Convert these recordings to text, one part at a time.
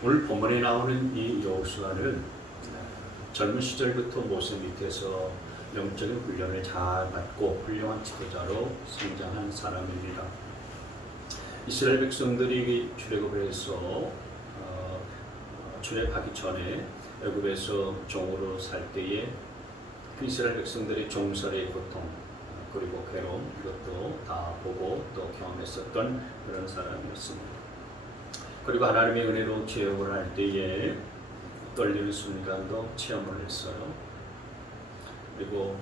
오늘 본문에 나오는 이 여호수아는 젊은 시절부터 모세 밑에서 영적인 훈련을 잘 받고 훌륭한 지도자로 성장한 사람입니다. 이스라엘 백성들이 출애굽을 해서 출애굽하기 전에 애굽에서 종으로 살 때에 그 이스라엘 백성들의 종살이의 고통 그리고 괴로움 이것도 다 보고 또 경험했었던 그런 사람이었습니다. 그리고 하나님의 은혜로 개혁을 할 때에 떨리는 순간도 체험을 했어요. 그리고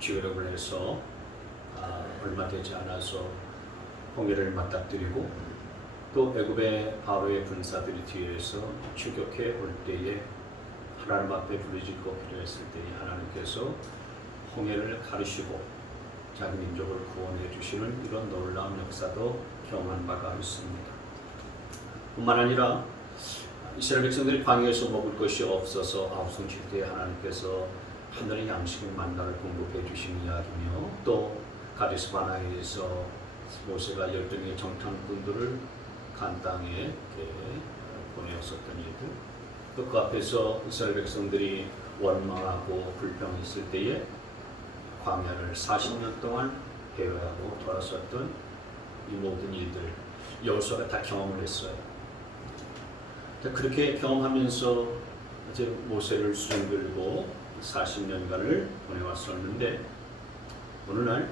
출애굽을 해서 얼마 되지 않아서 홍해를 맞닥뜨리고 또 애굽의 바로의 군사들이 뒤에서 추격해 올 때에 하나님 앞에 부르짖고 기도했을 때에 하나님께서 홍해를 가르시고 자기 민족을 구원해 주시는 이런 놀라운 역사도 경험한 바가 있습니다. 뿐만 아니라 이스라엘 백성들이 광야에서 먹을 것이 없어서 아우성칠 때 하나님께서 하늘의 양식의 만나를 공급해 주신 이야기며 또 가데스 바네아에서 모세가 12명의 정탐꾼들을 간 땅에 보내었었던 일들, 또 그 앞에서 이스라엘 백성들이 원망하고 불평했을 때에 광야를 40년 동안 배회하고 돌았었던 이 모든 일들 여호수아가 다 경험을 했어요. 그렇게 경험하면서 이제 모세를 수종 들고 40년간을 보내왔었는데 어느 날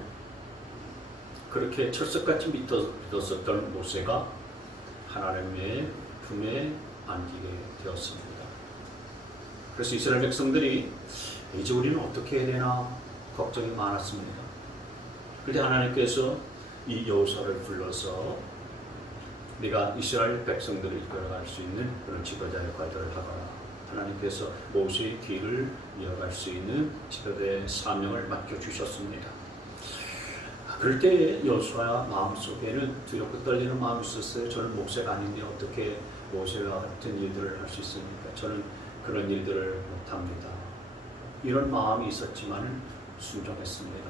그렇게 철석같이 믿었었던 모세가 하나님의 품에 안기게 되었습니다. 그래서 이스라엘 백성들이 이제 우리는 어떻게 해야 되나 걱정이 많았습니다. 그런데 하나님께서 이 여호수아를 불러서 네가 이스라엘 백성들을 이끌어갈 수 있는 그런 지도자 역할들을 하거라. 하나님께서 모세의 뒤를 이어갈 수 있는 지도자의 사명을 맡겨주셨습니다. 그럴 때 여호수아 마음속에는 두렵고 떨리는 마음이 있었어요. 저는 목사가 아닌데 어떻게 모세와 같은 일들을 할 수 있습니까? 저는 그런 일들을 못합니다. 이런 마음이 있었지만 순종했습니다.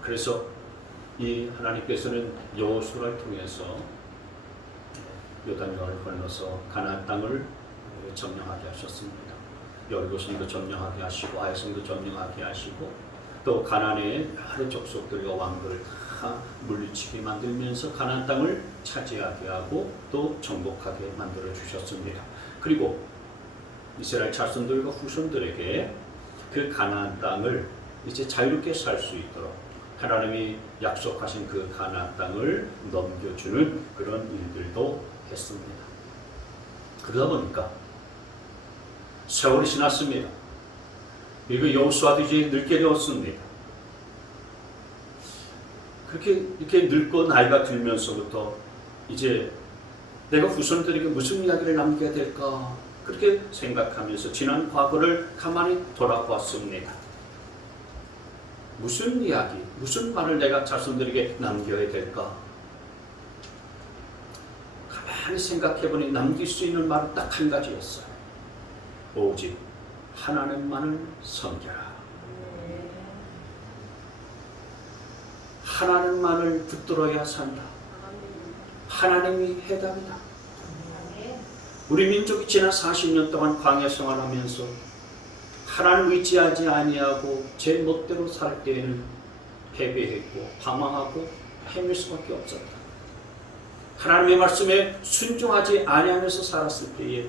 그래서 이 하나님께서는 여호수아를 통해서 요단강을 건너서 가나안 땅을 점령하게 하셨습니다. 여리고성도 점령하게 하시고 아이성도 점령하게 하시고 또 가나안의 여러 족속들과 왕들을 다 물리치게 만들면서 가나안 땅을 차지하게 하고 또 정복하게 만들어 주셨습니다. 그리고 이스라엘 자손들과 후손들에게 그 가나안 땅을 이제 자유롭게 살 수 있도록 하나님이 약속하신 그 가나안 땅을 넘겨주는 그런 일들도 했습니다. 그러다 보니까 세월이 지났습니다. 그리고 여호수아도 이제 늙게 되었습니다. 이렇게 늙고 나이가 들면서부터 이제 내가 후손들에게 무슨 이야기를 남겨야 될까 그렇게 생각하면서 지난 과거를 가만히 돌아보았습니다. 무슨 이야기, 무슨 말을 내가 자손들에게 남겨야 될까? 가만히 생각해보니 남길 수 있는 말은 딱 한 가지였어요. 오직 하나님만을 섬겨라. 하나님만을 붙들어야 산다. 하나님이 해답이다. 우리 민족이 지난 40년 동안 광야 생활하면서 하나님을 의지하지 아니하고 제 멋대로 살 때에는 패배했고 방황하고 헤맬 수밖에 없었다. 하나님의 말씀에 순종하지 아니하면서 살았을 때에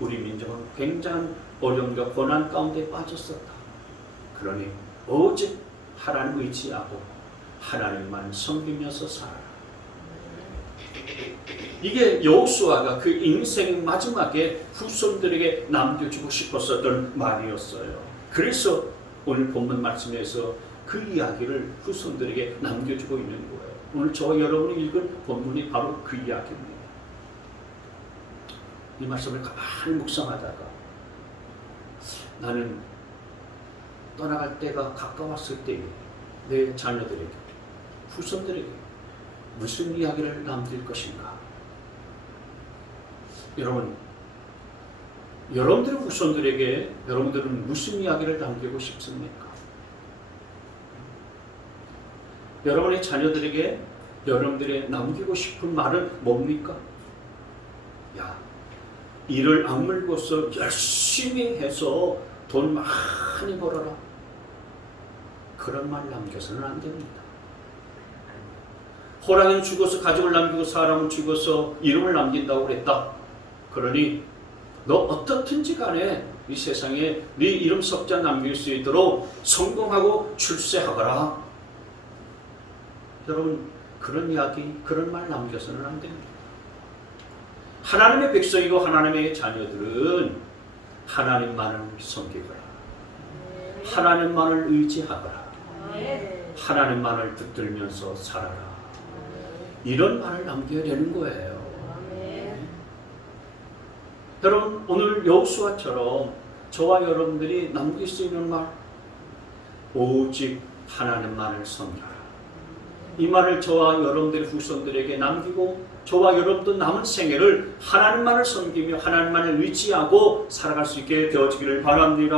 우리 민족은 굉장한 어려움과 고난 가운데 빠졌었다. 그러니 오직 하나님 의지하고 하나님만 섬기면서 살아라. 이게 여호수아가 그 인생 마지막에 후손들에게 남겨주고 싶었었던 말이었어요. 그래서 오늘 본문 말씀에서 그 이야기를 후손들에게 남겨주고 있는 거예요. 오늘 저와 여러분이 읽은 본문이 바로 그 이야기입니다. 이 말씀을 가만히 묵상하다가 나는 떠나갈 때가 가까웠을 때에 내 자녀들에게 후손들에게 무슨 이야기를 남길 것인가? 여러분들의 후손들에게 여러분들은 무슨 이야기를 남기고 싶습니까? 여러분의 자녀들에게 여러분들이 남기고 싶은 말은 뭡니까? 야, 이를 악물고서 열심히 해서 돈 많이 벌어라. 그런 말 남겨서는 안 됩니다. 호랑이는 죽어서 가족을 남기고 사람은 죽어서 이름을 남긴다고 그랬다. 그러니 너 어떻든지 간에 이 세상에 네 이름 석자 남길 수 있도록 성공하고 출세하거라. 여러분, 그런 이야기, 그런 말 남겨서는 안 됩니다. 하나님의 백성이고 하나님의 자녀들은 하나님만을 섬기거라. 하나님만을 의지하거라. 하나님만을 붙들면서 살아라. 이런 말을 남겨야 되는 거예요. 여러분, 오늘 여호수아처럼 저와 여러분들이 남길 수 있는 말, 오직 하나님만을 섬겨라. 이 말을 저와 여러분들의 후손들에게 남기고 저와 여러분도 남은 생애를 하나님만을 섬기며 하나님만을 의지하고 살아갈 수 있게 되어지기를 바랍니다.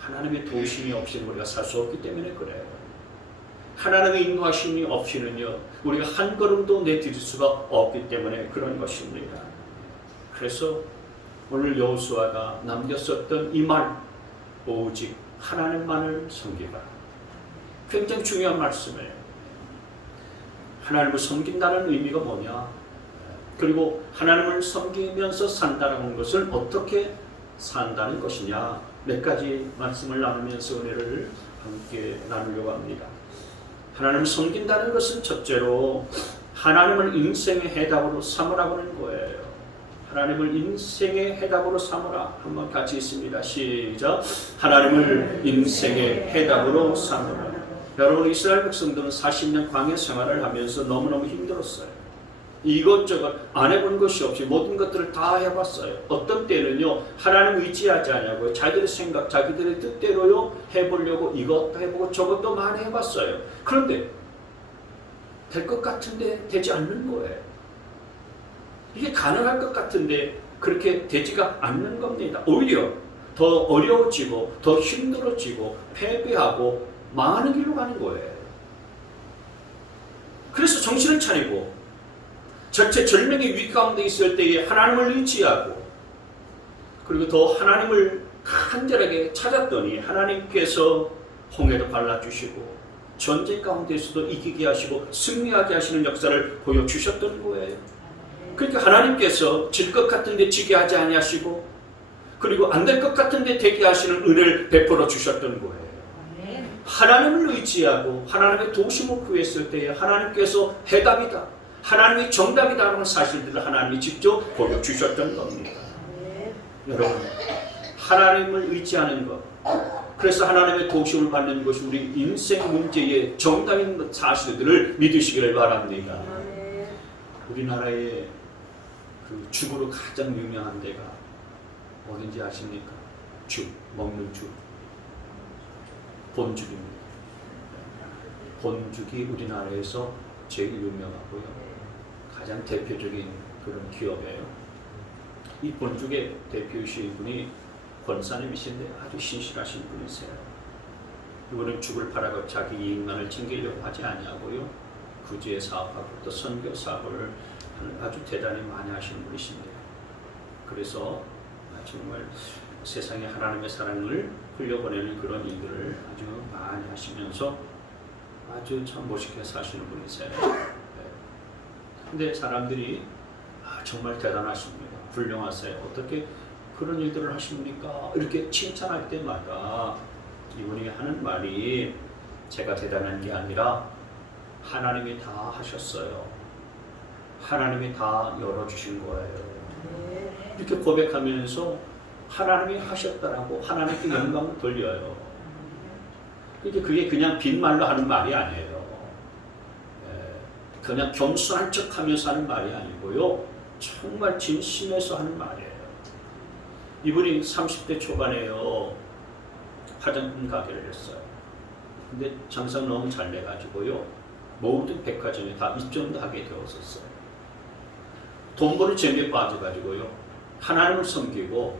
하나님의 도우심이 없이는 우리가 살 수 없기 때문에 그래요. 하나님의 인도하심이 없이는요, 우리가 한 걸음도 내디딜 수가 없기 때문에 그런 것입니다. 그래서 오늘 여호수아가 남겼었던 이 말, 오직 하나님만을 섬기라. 굉장히 중요한 말씀이에요. 하나님을 섬긴다는 의미가 뭐냐? 그리고 하나님을 섬기면서 산다는 것은 어떻게 산다는 것이냐? 몇 가지 말씀을 나누면서 은혜를 함께 나누려고 합니다. 하나님을 섬긴다는 것은 첫째로 하나님을 인생의 해답으로 삼으라고 하는 거예요. 하나님을 인생의 해답으로 삼으라. 한번 같이 있습니다. 시작. 하나님을 인생의 해답으로 삼으라. 여러분, 이스라엘 백성들은 40년 광야 생활을 하면서 너무너무 힘들었어요. 이것저것 안 해본 것이 없이 모든 것들을 다 해봤어요. 어떤 때는요, 하나님 의지하지 않냐고요. 자기들의 생각, 자기들의 뜻대로요 해보려고 이것도 해보고 저것도 많이 해봤어요. 그런데 될 것 같은데 되지 않는 거예요. 이게 가능할 것 같은데 그렇게 되지가 않는 겁니다. 오히려 더 어려워지고 더 힘들어지고 패배하고 망하는 길로 가는 거예요. 그래서 정신을 차리고 절체절명의 위기 가운데 있을 때에 하나님을 의지하고 그리고 더 하나님을 간절하게 찾았더니 하나님께서 홍해도 갈라주시고 전쟁 가운데서도 이기게 하시고 승리하게 하시는 역사를 보여주셨던 거예요. 그러니까 하나님께서 질 것 같은데 지게 하지 아니하시고 그리고 안 될 것 같은데 되게 하시는 은혜를 베풀어 주셨던 거예요. 하나님을 의지하고 하나님의 도우심을 구했을 때에 하나님께서 해답이다, 하나님이 정답이다라는 사실들을 하나님이 직접 보여주셨던 겁니다. 여러분, 하나님을 의지하는 것, 그래서 하나님의 도우심을 받는 것이 우리 인생 문제의 정답인 사실들을 믿으시기를 바랍니다. 우리나라의 그 죽으로 가장 유명한 데가 어딘지 아십니까? 죽, 먹는 죽. 본죽입니다. 본죽이 우리나라에서 제일 유명하고요. 가장 대표적인 그런 기업이에요. 이 본죽의 대표이신 분이 권사님이신데 아주 신실하신 분이세요. 이분은 죽을 팔아서 자기 이익만을 챙기려고 하지 아니하고요. 구제의 사업하고 또 선교 사업을 아주 대단히 많이 하시는 분이십니다. 그래서 정말 세상에 하나님의 사랑을 흘려보내는 그런 일들을 아주 많이 하시면서 아주 참 멋있게 사시는 분이세요. 근데 사람들이 정말 대단하십니다. 훌륭하세요. 어떻게 그런 일들을 하십니까? 이렇게 칭찬할 때마다 이분이 하는 말이 제가 대단한 게 아니라 하나님이 다 하셨어요. 하나님이 다 열어주신 거예요. 이렇게 고백하면서 하나님이 하셨다라고 하나님께 영광을 돌려요. 그게 그냥 빈말로 하는 말이 아니에요. 그냥 겸손한 척하면서 하는 말이 아니고요. 정말 진심에서 하는 말이에요. 이분이 30대 초반에요. 화장품 가게를 했어요. 근데 장사가 너무 잘 돼가지고요. 모든 백화점에 다 입점도 하게 되었었어요. 돈 버는 재미에 빠져가지고요. 하나님을 섬기고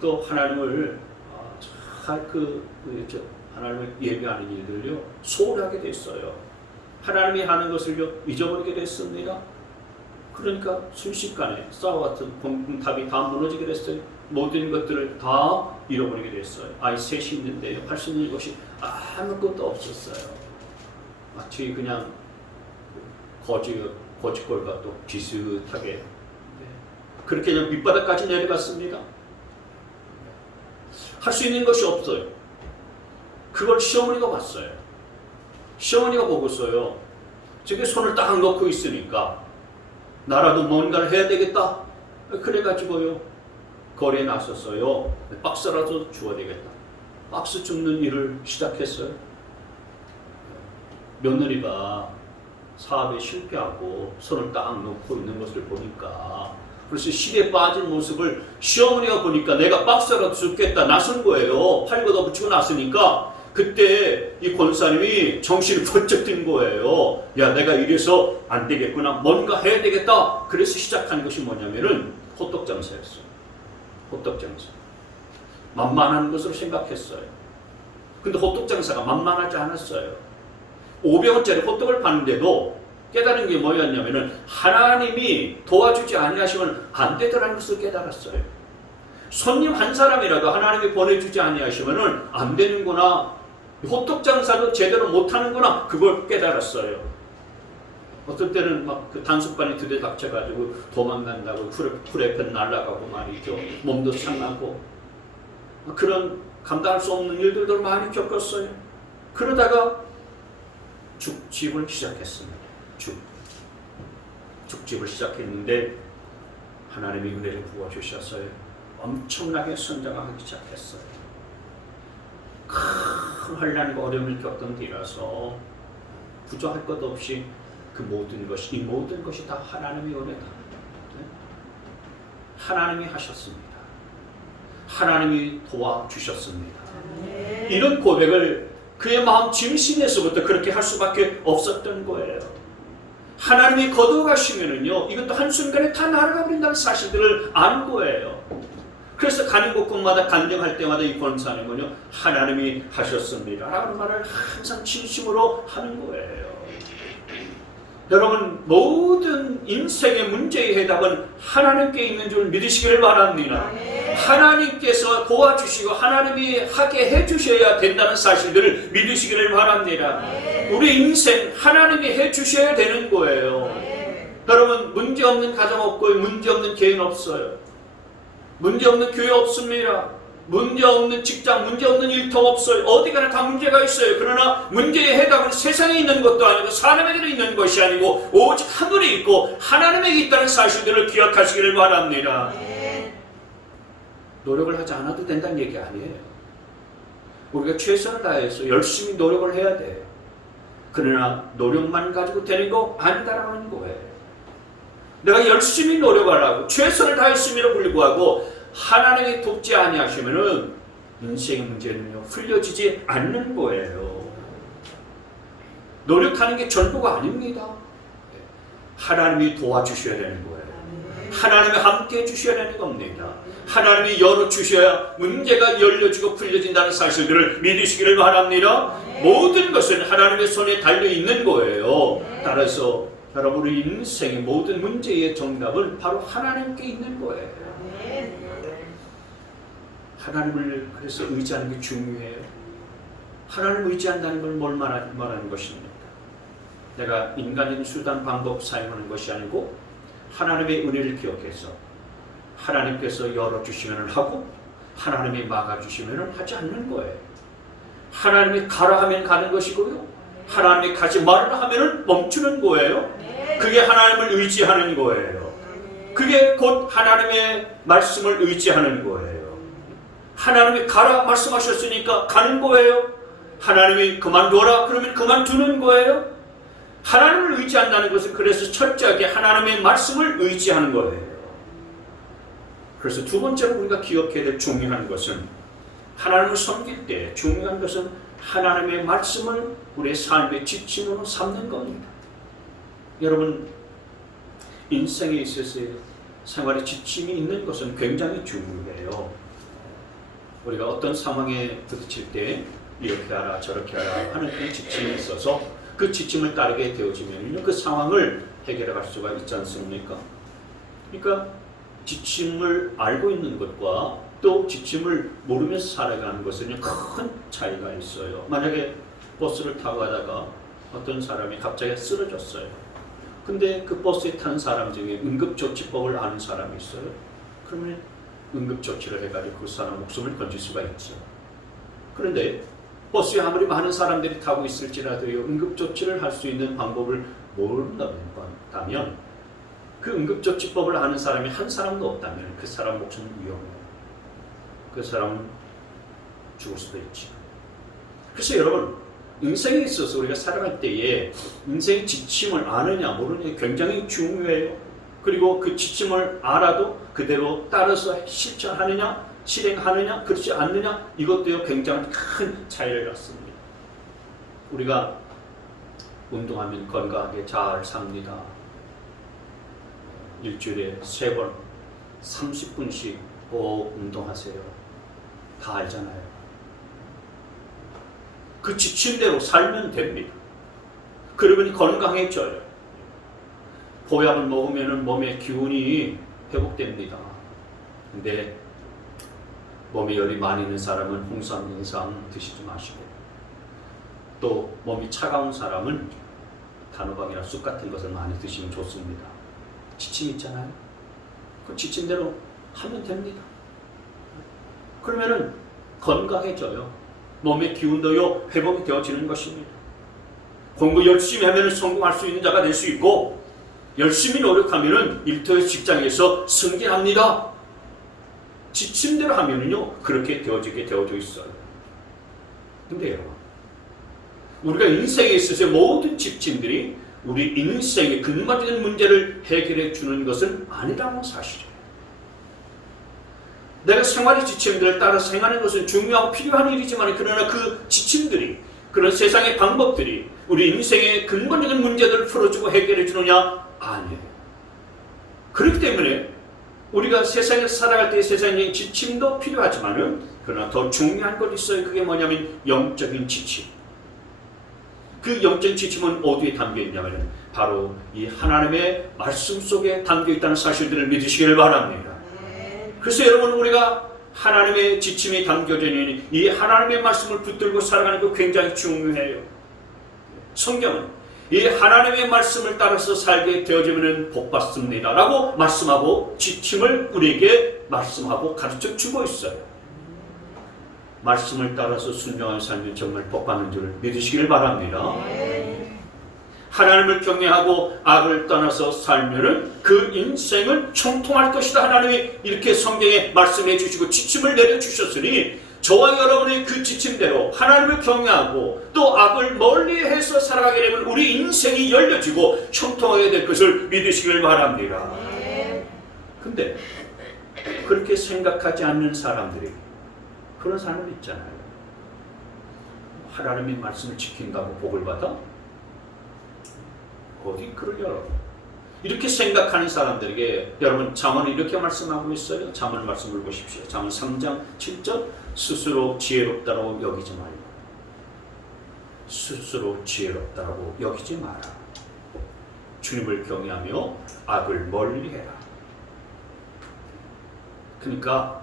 또 하나님을 하나님을 예배하는 일들요 소홀히 하게 됐어요. 하나님이 하는 것을요 잊어버리게 됐습니다. 그러니까 순식간에 쌓아왔던 공탑이 다 무너지게 됐어요. 모든 것들을 다 잃어버리게 됐어요. 아이 셋이 있는데 할 수 있는 것이 아무것도 없었어요. 마치 그냥 거지골과 또 비슷하게 그렇게 그냥 밑바닥까지 내려갔습니다. 할 수 있는 것이 없어요. 그걸 시어머니가 봤어요. 시어머니가 보고서요. 저게 손을 딱 넣고 있으니까 나라도 뭔가를 해야 되겠다. 그래가지고요. 거리에 나섰어요. 박스라도 주어야 되겠다. 박스 줍는 일을 시작했어요. 며느리가 사업에 실패하고 손을 딱 놓고 있는 것을 보니까 그래서 시계에 빠진 모습을 시어머니가 보니까 내가 박스라도 줍겠다 나선 거예요. 팔 걷어붙이고 나서니까 그때 이 권사님이 정신이 번쩍 든 거예요. 야, 내가 이래서 안 되겠구나. 뭔가 해야 되겠다. 그래서 시작한 것이 뭐냐면은 호떡 장사였어요. 호떡 장사. 만만한 것으로 생각했어요. 근데 호떡 장사가 만만하지 않았어요. 500원짜리 호떡을 파는데도 깨달은 게 뭐였냐면은 하나님이 도와주지 아니하시면 안 되더라는 것을 깨달았어요. 손님 한 사람이라도 하나님이 보내주지 아니하시면은 안 되는구나. 호떡 장사도 제대로 못하는구나. 그걸 깨달았어요. 어떤 때는 막 그 단속반이 두 대 닥쳐가지고 도망간다고 후레편 날아가고 말이죠. 몸도 상하고 그런 감당할 수 없는 일들도 많이 겪었어요. 그러다가 죽집을 시작했습니다. 죽집을 시작했는데 하나님이 은혜를 부어주셨어요. 엄청나게 성장하기 시작했어요. 큰 환난과 어려움을 겪던 뒤라서 부족할 것 없이 그 모든 것이, 이 모든 것이 다 하나님의 은혜다. 하나님이 하셨습니다. 하나님이 도와주셨습니다. 이런 고백을 그의 마음 중심에서부터 그렇게 할 수밖에 없었던 거예요. 하나님이 거두어가시면은요, 이것도 한순간에 다 날아가 버린다는 사실들을 아는 거예요. 그래서 가는 곳곳마다 간증할 때마다 이 권사님은요, 하나님이 하셨습니다 라는 말을 항상 진심으로 하는 거예요. 여러분, 모든 인생의 문제의 해답은 하나님께 있는 줄 믿으시기를 바랍니다. 하나님께서 도와주시고 하나님이 하게 해주셔야 된다는 사실들을 믿으시기를 바랍니다. 우리 인생 하나님이 해주셔야 되는 거예요. 여러분, 문제없는 가정 없고 문제없는 개인 없어요. 문제없는 교회 없습니다. 문제없는 직장, 문제없는 일터 없어요. 어디 가나 다 문제가 있어요. 그러나 문제의 해답은 세상에 있는 것도 아니고 사람에게 있는 것이 아니고 오직 하늘에 있고 하나님에게 있다는 사실들을 기억하시기를 바랍니다. 노력을 하지 않아도 된다는 얘기 아니에요. 우리가 최선을 다해서 열심히 노력을 해야 돼요. 그러나 노력만 가지고 되는 거 아니다라는 거예요. 내가 열심히 노력하라고 최선을 다했음에도 불구하고 하나님이 돕지 아니하시면은 인생의 문제는요 풀려지지 않는 거예요. 노력하는 게 전부가 아닙니다. 하나님이 도와주셔야 되는 거예요. 하나님이 함께 해주셔야 되는 겁니다. 하나님이 열어주셔야 문제가 열려지고 풀려진다는 사실들을 믿으시기를 바랍니다. 모든 것은 하나님의 손에 달려있는 거예요. 따라서 여러분의 인생의 모든 문제의 정답은 바로 하나님께 있는 거예요. 하나님을 그래서 의지하는 게 중요해요. 하나님을 의지한다는 걸 뭘 말하는 것입니까? 내가 인간적인 수단 방법 사용하는 것이 아니고 하나님의 은혜를 기억해서 하나님께서 열어주시면 하고 하나님이 막아주시면 하지 않는 거예요. 하나님이 가라 하면 가는 것이고요. 하나님이 가지 말라 하면 멈추는 거예요. 그게 하나님을 의지하는 거예요. 그게 곧 하나님의 말씀을 의지하는 거예요. 하나님이 가라 말씀하셨으니까 가는 거예요. 하나님이 그만둬라 그러면 그만두는 거예요. 하나님을 의지한다는 것은 그래서 철저하게 하나님의 말씀을 의지하는 거예요. 그래서 두 번째로 우리가 기억해야 될 중요한 것은 하나님을 섬길 때 중요한 것은 하나님의 말씀을 우리의 삶의 지침으로 삼는 겁니다. 여러분, 인생에 있어서의 생활의 지침이 있는 것은 굉장히 중요해요. 우리가 어떤 상황에 부딪힐 때 이렇게 하라 저렇게 하라 하는 그런 지침이 있어서 그 지침을 따르게 되어지면 그 상황을 해결해 갈 수가 있지 않습니까? 그러니까 지침을 알고 있는 것과 또 지침을 모르면서 살아가는 것은 큰 차이가 있어요. 만약에 버스를 타고 가다가 어떤 사람이 갑자기 쓰러졌어요. 근데 그 버스에 탄 사람 중에 응급조치법을 아는 사람이 있어요. 그러면 응급조치를 해가지고 그 사람 목숨을 건질 수가 있죠. 그런데 버스에 아무리 많은 사람들이 타고 있을지라도요, 응급조치를 할 수 있는 방법을 모른다면 그 응급조치법을 아는 사람이 한 사람도 없다면 그 사람 목숨은 위험해요. 그 사람은 죽을 수도 있죠. 그래서 여러분, 인생에 있어서 우리가 살아갈 때에 인생의 지침을 아느냐 모르느냐 굉장히 중요해요. 그리고 그 지침을 알아도 그대로 따라서 실천하느냐 실행하느냐 그렇지 않느냐 이것도요 굉장히 큰 차이를 갖습니다. 우리가 운동하면 건강하게 잘 삽니다. 일주일에 3번 30분씩 꼭 운동하세요. 다 알잖아요. 그 지침대로 살면 됩니다. 그러면 건강해져요. 보약을 먹으면 몸의 기운이 회복됩니다. 근데 몸에 열이 많이 있는 사람은 홍삼, 인삼 드시지 마시고, 또 몸이 차가운 사람은 단호박이나 쑥 같은 것을 많이 드시면 좋습니다. 지침 있잖아요. 그 지침대로 하면 됩니다. 그러면은 건강해져요. 몸의 기운도요 회복이 되어지는 것입니다. 공부 열심히 하면 성공할 수 있는 자가 될 수 있고, 열심히 노력하면 일터에서 직장에서 승진합니다. 지침대로 하면은요 그렇게 되어지게 되어져 있어요. 근데 여러분, 우리가 인생에 있어서 모든 지침들이 우리 인생의 근본적인 문제를 해결해 주는 것은 아니라는 사실이에요. 내가 생활의 지침들을 따라 행하는 것은 중요하고 필요한 일이지만, 그러나 그 지침들이, 그런 세상의 방법들이 우리 인생의 근본적인 문제들을 풀어주고 해결해 주느냐? 아니에요. 그렇기 때문에 우리가 세상에 살아갈 때 세상의 지침도 필요하지만은, 그러나 더 중요한 것이 있어요. 그게 뭐냐면 영적인 지침. 그 영적인 지침은 어디에 담겨 있냐면 바로 이 하나님의 말씀 속에 담겨 있다는 사실들을 믿으시길 바랍니다. 그래서 여러분, 우리가 하나님의 지침이 담겨져 있는 이 하나님의 말씀을 붙들고 살아가는 거 굉장히 중요해요. 성경은 이 하나님의 말씀을 따라서 살게 되어지면 복받습니다 라고 말씀하고 지침을 우리에게 말씀하고 가르쳐 주고 있어요. 말씀을 따라서 순종하는 삶이 정말 복받는 줄 믿으시길 바랍니다. 하나님을 경외하고 악을 떠나서 살면은 그 인생은 총통할 것이다. 하나님이 이렇게 성경에 말씀해 주시고 지침을 내려주셨으니, 저와 여러분의 그 지침대로 하나님을 경외하고 또 악을 멀리해서 살아가게 되면 우리 인생이 열려지고 총통하게 될 것을 믿으시길 바랍니다. 근데 그렇게 생각하지 않는 사람들이, 그런 사람들 있잖아요. 하나님의 말씀을 지킨다고 복을 받아? 어디 그러려고? 이렇게 생각하는 사람들에게 여러분, 잠언은 이렇게 말씀하고 있어요. 잠언 말씀을 보십시오. 잠언 3장 7절, 스스로 지혜롭다고 여기지 말고, 스스로 지혜롭다고 여기지 마라. 주님을 경외하며 악을 멀리해라. 그러니까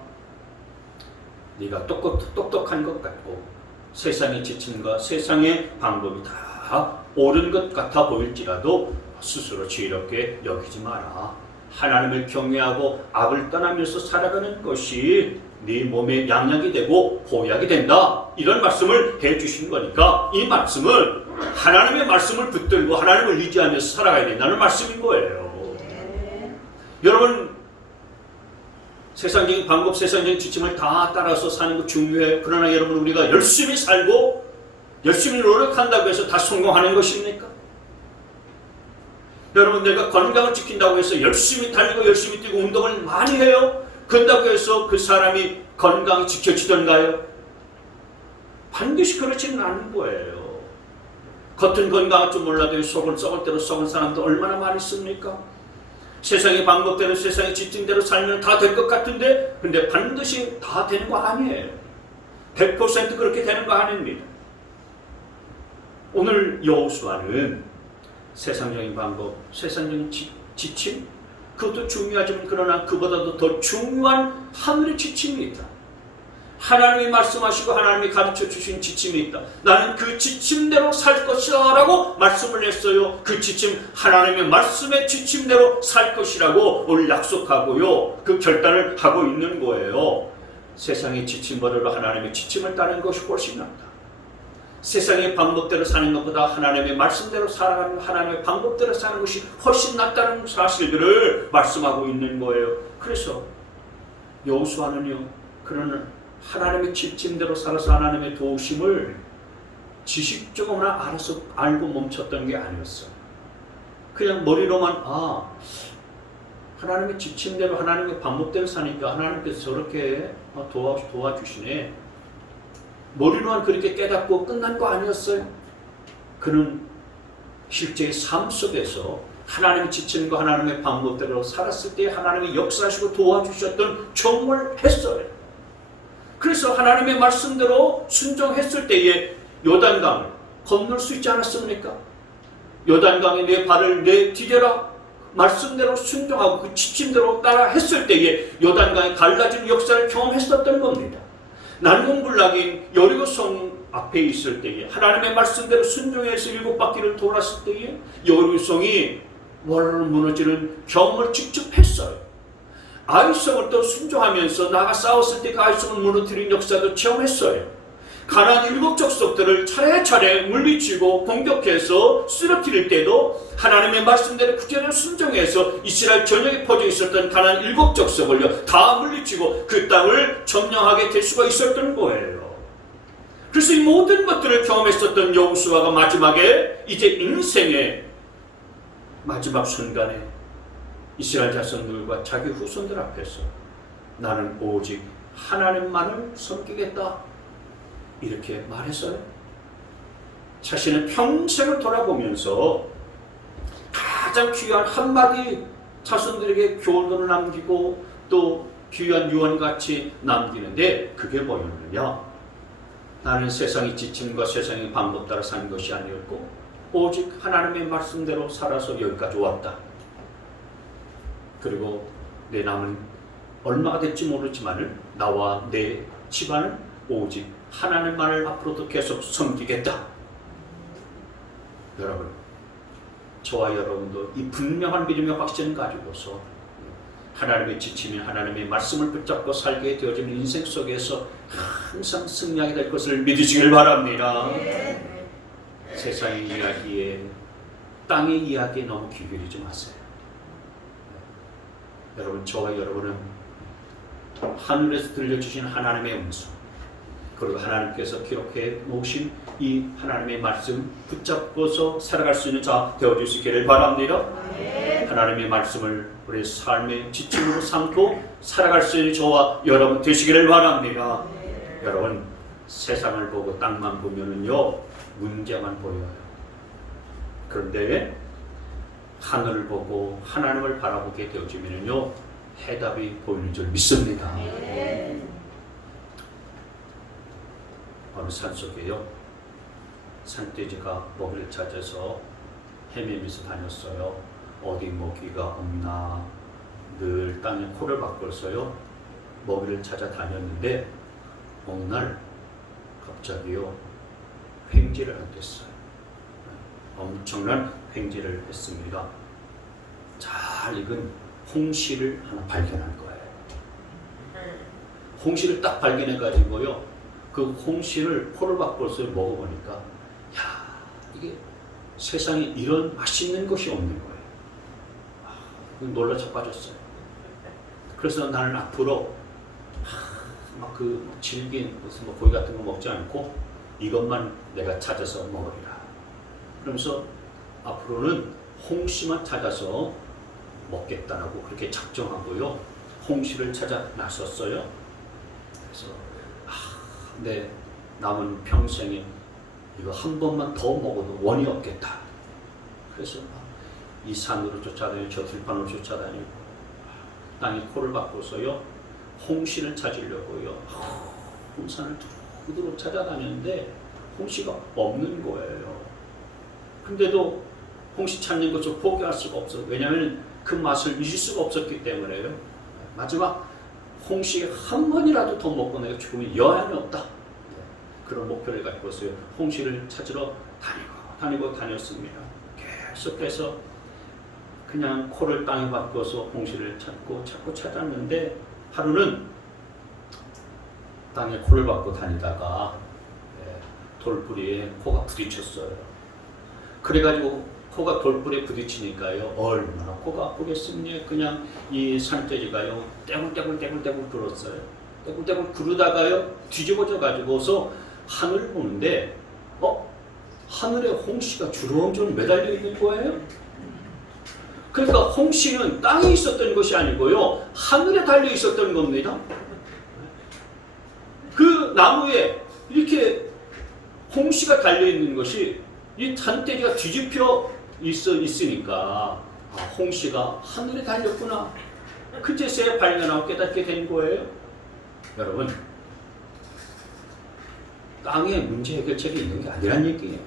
네가 똑똑한 것 같고 세상의 지침과 세상의 방법이 다 옳은 것 같아 보일지라도 스스로 지혜롭게 여기지 마라. 하나님을 경외하고 악을 떠나면서 살아가는 것이 네 몸에 양약이 되고 보약이 된다. 이런 말씀을 해주신 거니까, 이 말씀은 하나님의 말씀을 붙들고 하나님을 의지하면서 살아가야 된다는 말씀인 거예요. 여러분, 세상적인 방법, 세상적인 지침을 다 따라서 사는 거 중요해요. 그러나 여러분, 우리가 열심히 살고 열심히 노력한다고 해서 다 성공하는 것입니까? 여러분, 내가 건강을 지킨다고 해서 열심히 달리고 열심히 뛰고 운동을 많이 해요? 그런다고 해서 그 사람이 건강이 지켜지던가요? 반드시 그렇지는 않은 거예요. 겉은 건강할 줄 몰라도 속은 썩을 대로 썩은 사람도 얼마나 많이 있습니까? 세상의 방법대로 세상의 지침대로 살면 다 될 것 같은데, 근데 반드시 다 되는 거 아니에요. 100% 그렇게 되는 거 아닙니다. 오늘 여호수아는 세상적인 방법, 세상적인 지침, 그것도 중요하지만 그러나 그보다도 더 중요한 하늘의 지침이 있다. 하나님이 말씀하시고 하나님이 가르쳐 주신 지침이 있다. 나는 그 지침대로 살 것이다 라고 말씀을 했어요. 그 지침, 하나님의 말씀의 지침대로 살 것이라고 오늘 약속하고요. 그 결단을 하고 있는 거예요. 세상의 지침보다도 하나님의 지침을 따르는 것이 훨씬 낫다. 세상의 방법대로 사는 것보다 하나님의 말씀대로 살아가는 하나님의 방법대로 사는 것이 훨씬 낫다는 사실들을 말씀하고 있는 거예요. 그래서 여호수아는요, 그러는 하나님의 지침대로 살아서 하나님의 도우심을 지식적으로나 알아서 알고 멈췄던 게 아니었어요. 그냥 머리로만 하나님의 지침대로 하나님의 방법대로 사니까 하나님께서 저렇게 도와주시네. 머리로만 그렇게 깨닫고 끝난 거 아니었어요. 그는 실제의 삶 속에서 하나님의 지침과 하나님의 방법대로 살았을 때 하나님이 역사하시고 도와주셨던 경험을 했어요. 그래서 하나님의 말씀대로 순종했을 때에 요단강을 건널 수 있지 않았습니까? 요단강에 내 발을 내디뎌라. 말씀대로 순종하고 그 지침대로 따라 했을 때에 요단강이 갈라지는 역사를 경험했었던 겁니다. 난공불락인 여리고성 앞에 있을 때에 하나님의 말씀대로 순종해서 7바퀴를 돌았을 때에 여리고성이 월월 무너지는 경험을 직접 했어요. 아이성을 또 순종하면서 나가 싸웠을 때 그 아이성을 무너뜨린 역사도 체험했어요. 가나안 7 족속들을 차례차례 물리치고 공격해서 쓰러뜨릴 때도 하나님의 말씀대로 구제를 순종해서 이스라엘 전역에 퍼져 있었던 가나안 7 족속을요 다 물리치고 그 땅을 점령하게 될 수가 있었던 거예요. 그래서 이 모든 것들을 경험했었던 여호수아가 마지막에 이제 인생의 마지막 순간에 이스라엘 자손들과 자기 후손들 앞에서 나는 오직 하나님만을 섬기겠다 이렇게 말했어요. 자신의 평생을 돌아보면서 가장 귀한 한마디 자손들에게 교훈을 남기고 또 귀한 유언같이 남기는데 그게 뭐였느냐? 나는 세상의 지침과 세상의 방법 따라 사는 것이 아니었고 오직 하나님의 말씀대로 살아서 여기까지 왔다. 그리고 내 남은 얼마가 될지 모르지만 나와 내 집안은 오직 하나님만을 앞으로도 계속 섬기겠다. 여러분, 저와 여러분도 이 분명한 믿음의 확신을 가지고서 하나님의 지침인 하나님의 말씀을 붙잡고 살게 되어지는 인생 속에서 항상 승리하게 될 것을 믿으시길 바랍니다. 세상의 이야기에 땅의 이야기에 너무 귀 기울이지 마세요. 여러분, 저와 여러분은 하늘에서 들려주신 하나님의 음성, 그리고 하나님께서 기록해 놓으신 이 하나님의 말씀 붙잡고서 살아갈 수 있는 자 되어주시기를 바랍니다. 하나님의 말씀을 우리 삶의 지침으로 삼고 살아갈 수 있는 저와 여러분 되시기를 바랍니다. 여러분, 세상을 보고 땅만 보면은요 문제만 보여요. 그런데 하늘을 보고 하나님을 바라보게 되어지면요 해답이 보이는 줄 믿습니다. 어느 산속에요 산돼지가 먹이를 찾아서 헤매면서 다녔어요. 어디 먹이가 없나 늘 땅에 코를 박고서요 먹이를 찾아 다녔는데 어느 날 갑자기요 횡재를 하게 됐어요. 엄청난 횡재를 했습니다. 잘 익은 홍시를 하나 발견한 거예요. 홍시를 딱 발견해 가지고요 그 홍시를 포를 바꿔서 먹어보니까 야, 이게 세상에 이런 맛있는 것이 없는 거예요. 놀라 자빠졌어요. 그래서 나는 앞으로 막 그 질긴 무슨 뭐 고기 같은 거 먹지 않고 이것만 내가 찾아서 먹으리라. 그러면서 앞으로는 홍시만 찾아서 먹겠다라고 그렇게 작정하고요 홍시를 찾아 나섰어요. 그래서 내 남은 평생에 이거 한 번만 더 먹어도 원이 없겠다. 그래서 이 산으로 쫓아다니고 저 들판으로 쫓아다니고 땅에 코를 박고서요 홍시를 찾으려고요 홍산을 두루두루 찾아다녔는데 홍시가 없는 거예요. 근데도 홍시 찾는 것을 포기할 수가 없어. 왜냐하면 그 맛을 잊을 수가 없었기 때문에요. 마지막 홍시 한 번이라도 더 먹고 내가 죽으면 여한이 없다. 그런 목표를 갖고서요. 홍시를 찾으러 다녔습니다. 계속해서 그냥 코를 땅에 박고서 홍시를 찾고 찾았는데 하루는 땅에 코를 박고 다니다가 돌뿌리에 코가 부딪혔어요. 그래가지고 코가 돌뿌리에 부딪히니까요. 얼마나 코가 아프겠습니까? 그냥 이 산돼지가요. 떼굴떼굴 굴었어요. 떼굴떼굴 구르다가요. 뒤집어져 가지고서 하늘을 보는데 하늘에 홍시가 주렁주렁 매달려 있는 거예요. 그러니까 홍시는 땅에 있었던 것이 아니고요. 하늘에 달려 있었던 겁니다. 그 나무에 이렇게 홍시가 달려 있는 것이 이 산돼지가 뒤집혀 있으니까 홍시가 하늘에 달렸구나. 그제서야 발견하고 깨닫게 된 거예요. 여러분, 땅에 문제 해결책이 있는 게 아니란 얘기예요.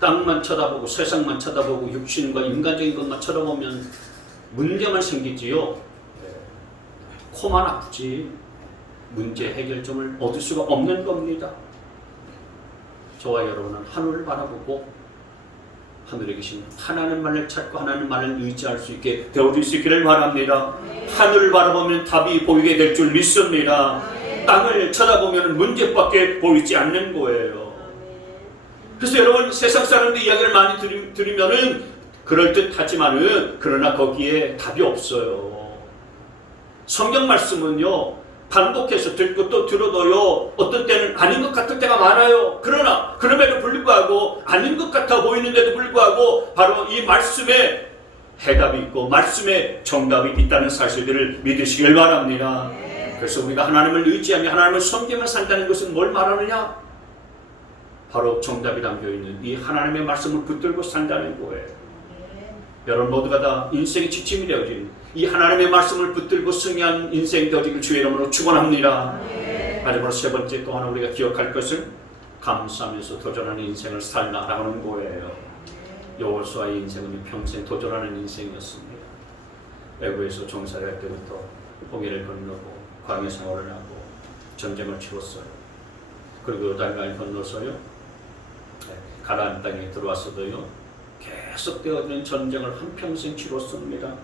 땅만 쳐다보고 세상만 쳐다보고 육신과 인간적인 것만 쳐다보면 문제만 생기지요. 코만 아프지 문제 해결점을 얻을 수가 없는 겁니다. 저와 여러분은 하늘을 바라보고 하늘에 계신 하나님만을 찾고 하나님만을 의지할 수 있게 되어질 수 있기를 바랍니다. 하늘을 바라보면 답이 보이게 될 줄 믿습니다. 땅을 쳐다보면 문제밖에 보이지 않는 거예요. 그래서 여러분, 세상 사람들 이야기를 많이 들으면은 그럴듯하지만은 그러나 거기에 답이 없어요. 성경 말씀은요, 반복해서 듣고 또 들어도요, 어떤 때는 아닌 것 같을 때가 많아요. 그러나 그럼에도 불구하고 아닌 것 같아 보이는데도 불구하고 바로 이 말씀에 해답이 있고 말씀에 정답이 있다는 사실들을 믿으시길 바랍니다. 그래서 우리가 하나님을 의지하며 하나님을 섬기며 산다는 것은 뭘 말하느냐? 바로 정답이 담겨있는 이 하나님의 말씀을 붙들고 산다는 거예요. 여러분 모두가 다 인생의 지침이 되어진 이 하나님의 말씀을 붙들고 승리한 인생 되어지길 주의 이름으로 축원합니다. 마지막으로 세 번째 또 하나 우리가 기억할 것은 감사하면서 도전하는 인생을 살라라는 거예요. 여호수아의 인생은 평생 도전하는 인생이었습니다. 애굽에서 종살이 할 때부터 홍해를 건너고 광야 생활을 하고 전쟁을 치렀어요. 그리고 요단강을 건너서요, 가나안 땅에 들어와서도요, 계속되어지는 전쟁을 한평생 치렀습니다.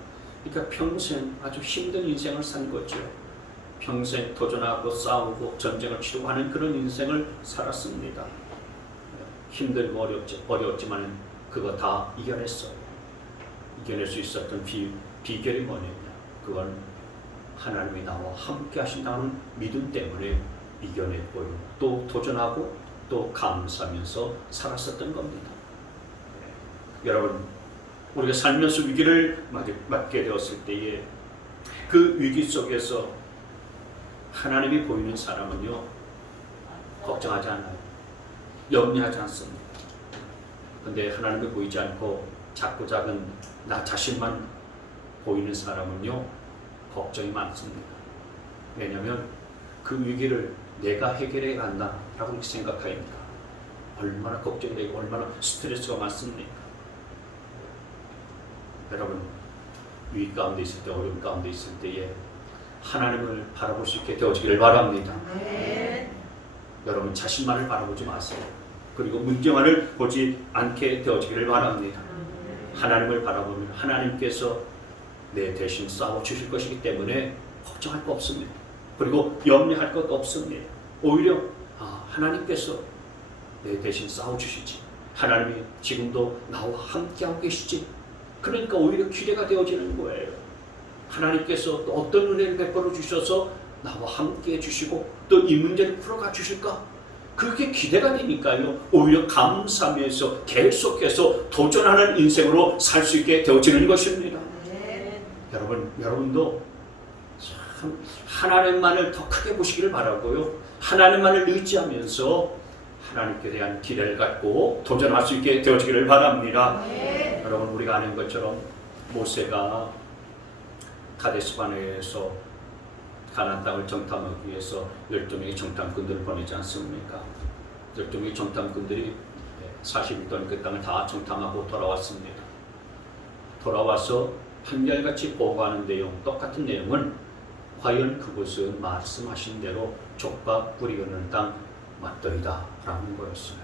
그러니까 평생 아주 힘든 인생을 산 거죠. 평생 도전하고 싸우고 전쟁을 치르고 하는 그런 인생을 살았습니다. 힘들고 어려웠지만 그거 다 이겨냈어요. 이겨낼 수 있었던 비결이 뭐냐면 그건 하나님이 나와 함께 하신다는 믿음 때문에 이겨냈고요. 또 도전하고 또 감사하면서 살았었던 겁니다. 여러분, 우리가 살면서 위기를 맞게 되었을 때에 그 위기 속에서 하나님이 보이는 사람은요, 걱정하지 않아요. 염려하지 않습니다. 그런데 하나님이 보이지 않고 작고 작은 나 자신만 보이는 사람은요, 걱정이 많습니다. 왜냐하면 그 위기를 내가 해결해 간다라고 생각하니까 얼마나 걱정이 되고 얼마나 스트레스가 많습니까? 여러분, 위기 가운데 있을 때, 어려움 가운데 있을 때에 하나님을 바라볼 수 있게 되어지기를 바랍니다. 여러분, 자신만을 바라보지 마세요. 그리고 문제만을 보지 않게 되어지기를 바랍니다. 하나님을 바라보면 하나님께서 내 대신 싸워주실 것이기 때문에 걱정할 거 없습니다. 그리고 염려할 것도 없습니다. 오히려 하나님께서 내 대신 싸워주시지. 하나님이 지금도 나와 함께하고 계시지. 그러니까 오히려 기대가 되어지는 거예요. 하나님께서 또 어떤 은혜를 베풀어 주셔서 나와 함께 해주시고 또 이 문제를 풀어가 주실까? 그게 기대가 되니까요. 오히려 감사하면서 계속해서 도전하는 인생으로 살 수 있게 되어지는 것입니다. 여러분도 참 하나님만을 더 크게 보시기를 바라고요. 하나님만을 의지하면서 하나님께 대한 기대를 갖고 도전할 수 있게 되어지기를 바랍니다. 여러분, 우리가 아는 것처럼 모세가 가데스바네에서 가나안 땅을 정탐하기 위해서 12명의 정탐꾼들을 보내지 않습니까? 12명의 정탐꾼들이 40일 동안 그 땅을 다 정탐하고 돌아왔습니다. 돌아와서 한결같이 보고하는 내용, 똑같은 내용은 과연 그곳은 말씀하신 대로 족밥 뿌리는 땅 맞더이다 라는 거였어요.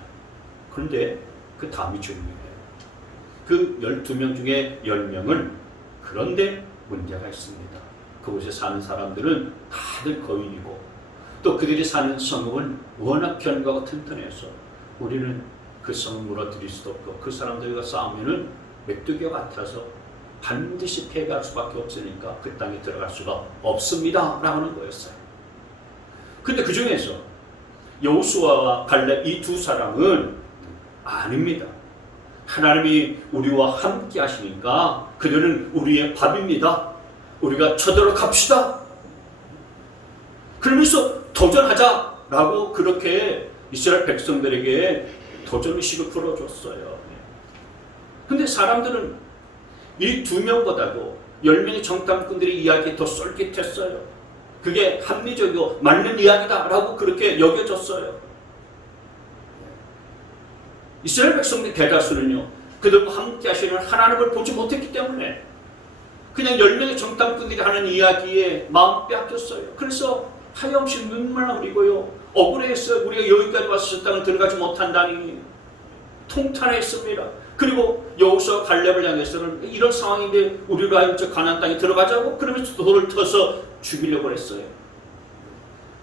그런데 그 다음이 중요해요. 그 12명 중에 10명은 그런데 문제가 있습니다. 그곳에 사는 사람들은 다들 거인이고 또 그들이 사는 성읍은 워낙 견고하고 튼튼해서 우리는 그 성을 무너뜨릴 수도 없고 그 사람들과 싸우면은 메뚜기와 같아서 반드시 패배할 수밖에 없으니까 그 땅에 들어갈 수가 없습니다 라는 거였어요. 근데 그 중에서 여호수아와 갈렙 이 두 사람은 아닙니다. 하나님이 우리와 함께 하시니까 그들은 우리의 밥입니다. 우리가 쳐들어 갑시다. 그러면서 도전하자라고 그렇게 이스라엘 백성들에게 도전의식을 풀어줬어요. 근데 사람들은 이 2명보다도 10명의 정탐꾼들의 이야기에 더 쏠깃했어요. 그게 합리적이고 맞는 이야기다라고 그렇게 여겨졌어요. 이스라엘 백성들 대다수는요, 그들과 함께 하시는 하나님을 보지 못했기 때문에 그냥 10명의 정탐꾼들이 하는 이야기에 마음 빼앗겼어요. 그래서 하염없이 눈물을 흘리고요, 억울해했어요. 우리가 여기까지 와서 저 땅을 들어가지 못한다니 통탄했습니다. 그리고 여호수아 갈렙을 향해서는 이런 상황인데 우리가 저 가나안 땅에 들어가자고 그러면서 돌을 터서 죽이려고 했어요.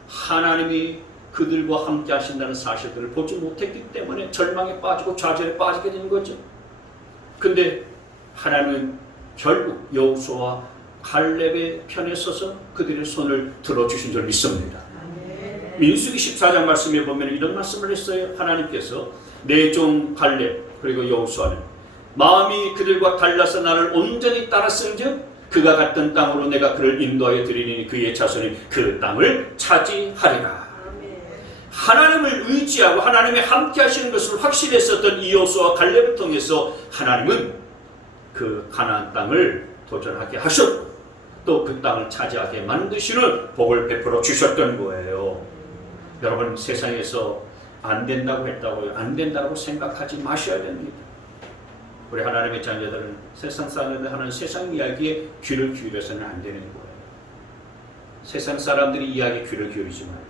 하나님이 그들과 함께 하신다는 사실들을 보지 못했기 때문에 절망에 빠지고 좌절에 빠지게 되는 거죠. 근데 하나님은 결국 여호수아와 갈렙의 편에 서서 그들의 손을 들어주신 줄 믿습니다. 민수기 14장 말씀에 보면 이런 말씀을 했어요. 하나님께서 내 종 갈렙 그리고 여호수아는 마음이 그들과 달라서 나를 온전히 따랐은즉 그가 갔던 땅으로 내가 그를 인도하여 드리니 그의 자손이 그 땅을 차지하리라. 하나님을 의지하고 하나님이 함께 하시는 것을 확실했었던 이 여호수아와 갈렙을 통해서 하나님은 그 가나안 땅을 도전하게 하셨고 또 그 땅을 차지하게 만드시는 복을 베풀어 주셨던 거예요. 여러분, 세상에서 안 된다고 했다고요, 안 된다고 생각하지 마셔야 됩니다. 우리 하나님의 자녀들은 세상 사람들 하는 세상 이야기에 귀를 기울여서는 안 되는 거예요. 세상 사람들이 이야기에 귀를 기울이지 말고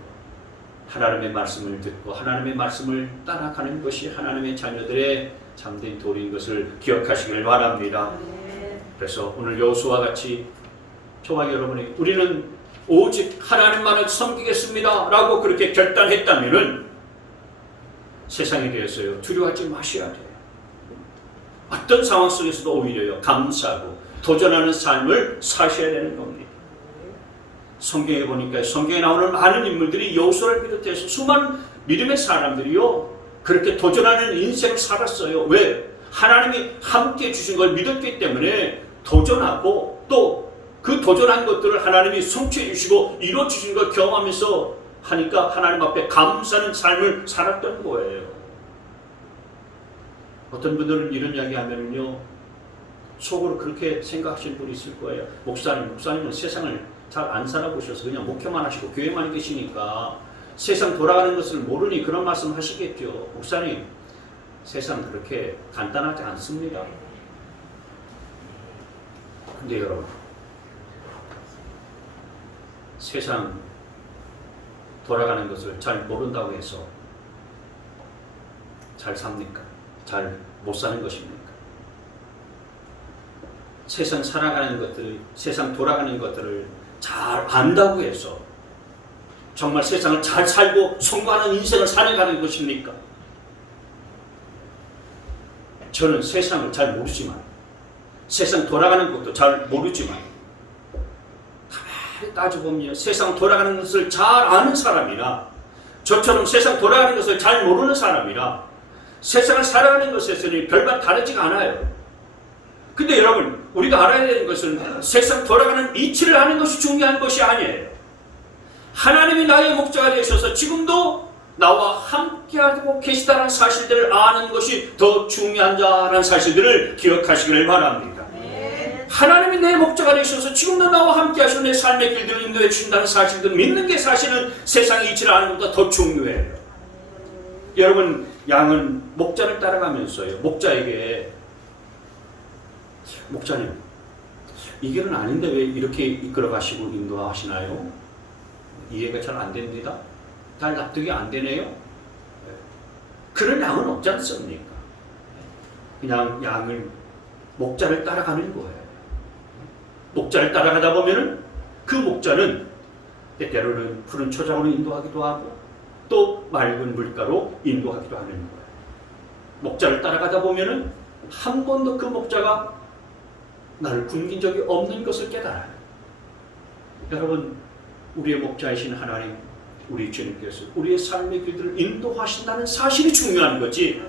하나님의 말씀을 듣고 하나님의 말씀을 따라가는 것이 하나님의 자녀들의 참된 도리인 것을 기억하시길 바랍니다. 그래서 오늘 여호수아와 같이 저와 여러분이 우리는 오직 하나님만을 섬기겠습니다 라고 그렇게 결단했다면 세상에 대해서요 두려워하지 마셔야 돼요. 어떤 상황 속에서도 오히려요 감사하고 도전하는 삶을 사셔야 되는 겁니다. 성경에 보니까 성경에 나오는 많은 인물들이 여호수아를 비롯해서 수많은 믿음의 사람들이요 그렇게 도전하는 인생을 살았어요. 왜? 하나님이 함께 주신 걸 믿었기 때문에 도전하고 또 그 도전한 것들을 하나님이 성취해 주시고 이루어 주신 걸 경험하면서 하니까 하나님 앞에 감사하는 삶을 살았던 거예요. 어떤 분들은 이런 이야기 하면요 속으로 그렇게 생각하시는 분이 있을 거예요. 목사님은 세상을 잘 안 살아보셔서 그냥 목회만 하시고 교회만 계시니까 세상 돌아가는 것을 모르니 그런 말씀 하시겠죠. 목사님, 세상 그렇게 간단하지 않습니다. 근데 여러분, 세상 돌아가는 것을 잘 모른다고 해서 잘 삽니까? 잘 못 사는 것입니까? 세상 살아가는 것들, 세상 돌아가는 것들을 잘 안다고 해서 정말 세상을 잘 살고 성공하는 인생을 살아가는 것입니까? 저는 세상을 잘 모르지만 세상 돌아가는 것도 잘 모르지만 가만히 따져보면 세상 돌아가는 것을 잘 아는 사람이나 저처럼 세상 돌아가는 것을 잘 모르는 사람이나 세상을 살아가는 것에서는 별반 다르지가 않아요. 근데 여러분, 우리가 알아야 되는 것은 세상 돌아가는 이치를 아는 것이 중요한 것이 아니에요. 하나님이 나의 목자가 되셔서 지금도 나와 함께하고 계시다는 사실들을 아는 것이 더 중요한 자라는 사실들을 기억하시기를 바랍니다. 하나님이 내 목자가 되셔서 지금도 나와 함께 하시고 내 삶의 길들을 인도해 주신다는 사실들을 믿는 게 사실은 세상의 이치를 아는 것보다 더 중요해요. 여러분, 양은 목자를 따라가면서요. 목자에게 목자님, 이 길은 아닌데 왜 이렇게 이끌어 가시고 인도하시나요? 이해가 잘 안 됩니다. 잘 납득이 안 되네요. 그런 양은 없지 않습니까? 그냥 양을 목자를 따라가는 거예요. 목자를 따라가다 보면은 그 목자는 때때로는 푸른 초장으로 인도하기도 하고 또 맑은 물가로 인도하기도 하는 거예요. 목자를 따라가다 보면은 한 번도 그 목자가 나를 굶긴 적이 없는 것을 깨달아요. 여러분, 우리의 목자이신 하나님, 우리 주님께서 우리의 삶의 길들을 인도하신다는 사실이 중요한 거지,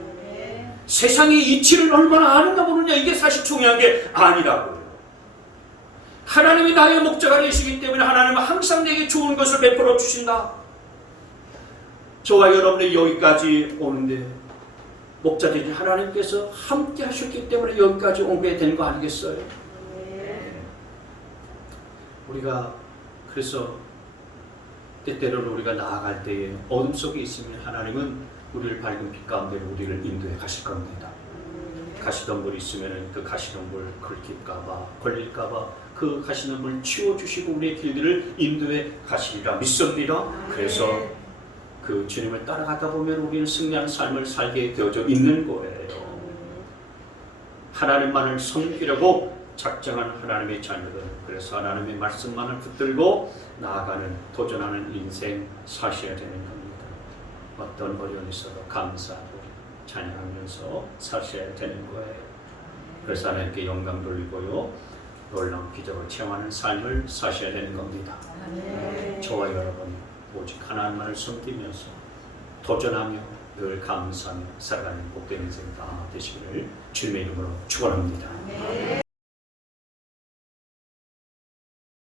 세상의 이치를 얼마나 아는가 보느냐, 이게 사실 중요한 게 아니라고요. 하나님이 나의 목자가 되시기 때문에 하나님은 항상 내게 좋은 것을 베풀어 주신다. 저와 여러분이 여기까지 오는데 목자되신 하나님께서 함께 하셨기 때문에 여기까지 오게 된 거 아니겠어요? 우리가 그래서 때때로는 우리가 나아갈 때에 어둠 속에 있으면 하나님은 우리를 밝은 빛 가운데로 우리를 인도해 가실 겁니다. 가시덤불이 있으면 그 가시덤불 긁힐까봐 걸릴까봐 그 가시덤불 치워주시고 우리의 길들을 인도해 가시리라 믿습니다. 그래서 그 주님을 따라가다 보면 우리는 승리한 삶을 살게 되어져 있는 거예요. 하나님만을 섬기려고 작정한 하나님의 자녀들, 그래서 하나님의 말씀만을 붙들고 나아가는 도전하는 인생 사셔야 되는 겁니다. 어떤 어려움이 있어도 감사하고 찬양하면서 사셔야 되는 거예요. 그래서 하나님께 영광 돌리고요, 놀라운 기적을 체험하는 삶을 사셔야 되는 겁니다. 저와 여러분 오직 하나님만을 섬기면서 도전하며 늘 감사하며 살아가는 복된 인생 다 되시기를 주님의 이름으로 축원합니다.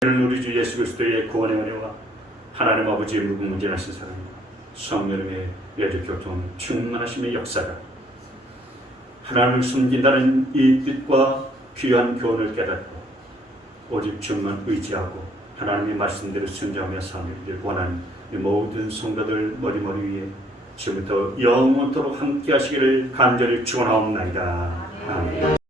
우리 주 예수 그리스도의 구원의 은혜와 하나님 아버지의 무궁무진하신 사랑과 성령의 외주 교통 충만하심의 역사가 하나님을 섬긴다는 이 뜻과 귀한 교훈을 깨닫고 오직 주만 의지하고 하나님의 말씀대로 순종하며 살기를 원하는 이 모든 성도들 머리머리 위에 지금부터 영원토록 함께 하시기를 간절히 축원하옵나이다. 아멘.